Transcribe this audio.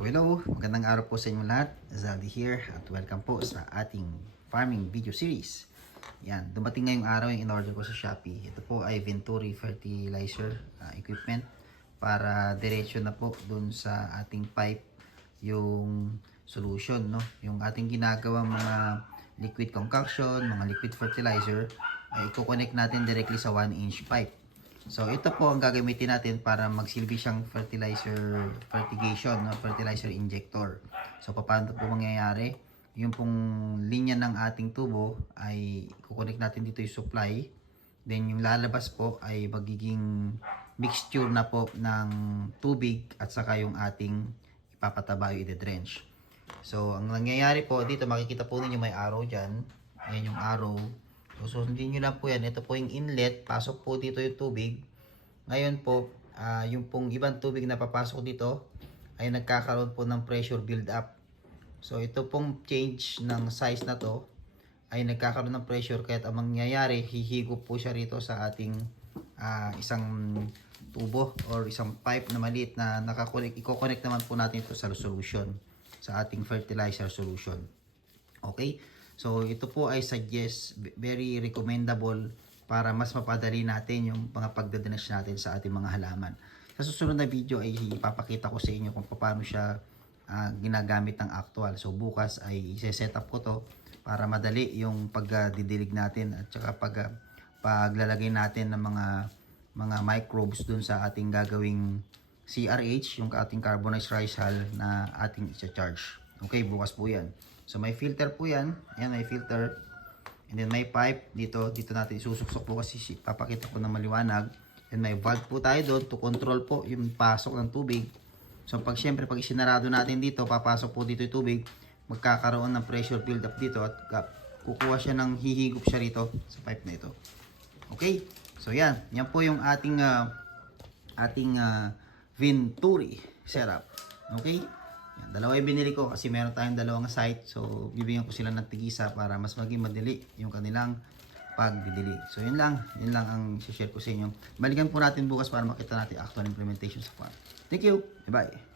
So hello, magandang araw po sa inyo lahat. Zaldi here at welcome po sa ating farming video series. Yan, dumating ngayong araw yung in-order ko sa Shopee. Ito po ay Venturi fertilizer equipment para diretso na po dun sa ating pipe yung solution, no? Yung ating ginagawang mga liquid concoction, mga liquid fertilizer ay i-connect natin directly sa 1-inch pipe. So ito po ang gagamitin natin para magsilbi siyang fertilizer fertigation, no? Fertilizer injector. So paano po mangyayari? Yung pong linya ng ating tubo ay kukonek natin dito yung supply. Then yung lalabas po ay magiging mixture na po ng tubig at saka yung ating ipapataba yung i-drench. So ang nangyayari po dito, makikita po ninyo may arrow dyan. Ayan yung arrow. So sundin nyo lang po yan. Ito po yung inlet. Pasok po dito yung tubig. Ngayon po, yung pong ibang tubig na papasok dito ay nagkakaroon po ng pressure build up. So ito pong change ng size na to ay nagkakaroon ng pressure. Kaya ang mangyayari, hihigop po siya rito sa ating isang tubo or isang pipe na maliit na i-connect naman po natin ito sa solution. Sa ating fertilizer solution. Okay? So, ito po ay very recommendable para mas mapadali natin yung mga pagdadrenash natin sa ating mga halaman. Sa susunod na video ay ipapakita ko sa inyo kung paano siya ginagamit ng actual. So, bukas ay i-set up ko to para madali yung pagdidilig natin at saka paglalagay natin ng mga microbes dun sa ating gagawing CRH, yung ating carbonized rice hull na ating i-charge. Okay, bukas po yan. So may filter po yan. Ayan, may filter. And then may pipe. Dito natin isusuksok po kasi papakita ko ng maliwanag. And may valve po tayo doon to control po yung pasok ng tubig. So siyempre pag isinarado natin dito, papasok po dito yung tubig. Magkakaroon ng pressure build up dito at kukuha siya ng hihigop siya rito sa pipe na ito. Okay? So yan. Yan po yung ating Venturi setup. Okay? Yan, dalawa yung binili ko kasi meron tayong dalawang site. So, bibigyan ko sila ng tigisa para mas maging madali yung kanilang pagdidili. So, yun lang ang share ko sa inyo. Balikan po natin bukas para makita natin actual implementation sa farm. Thank you. Bye-bye.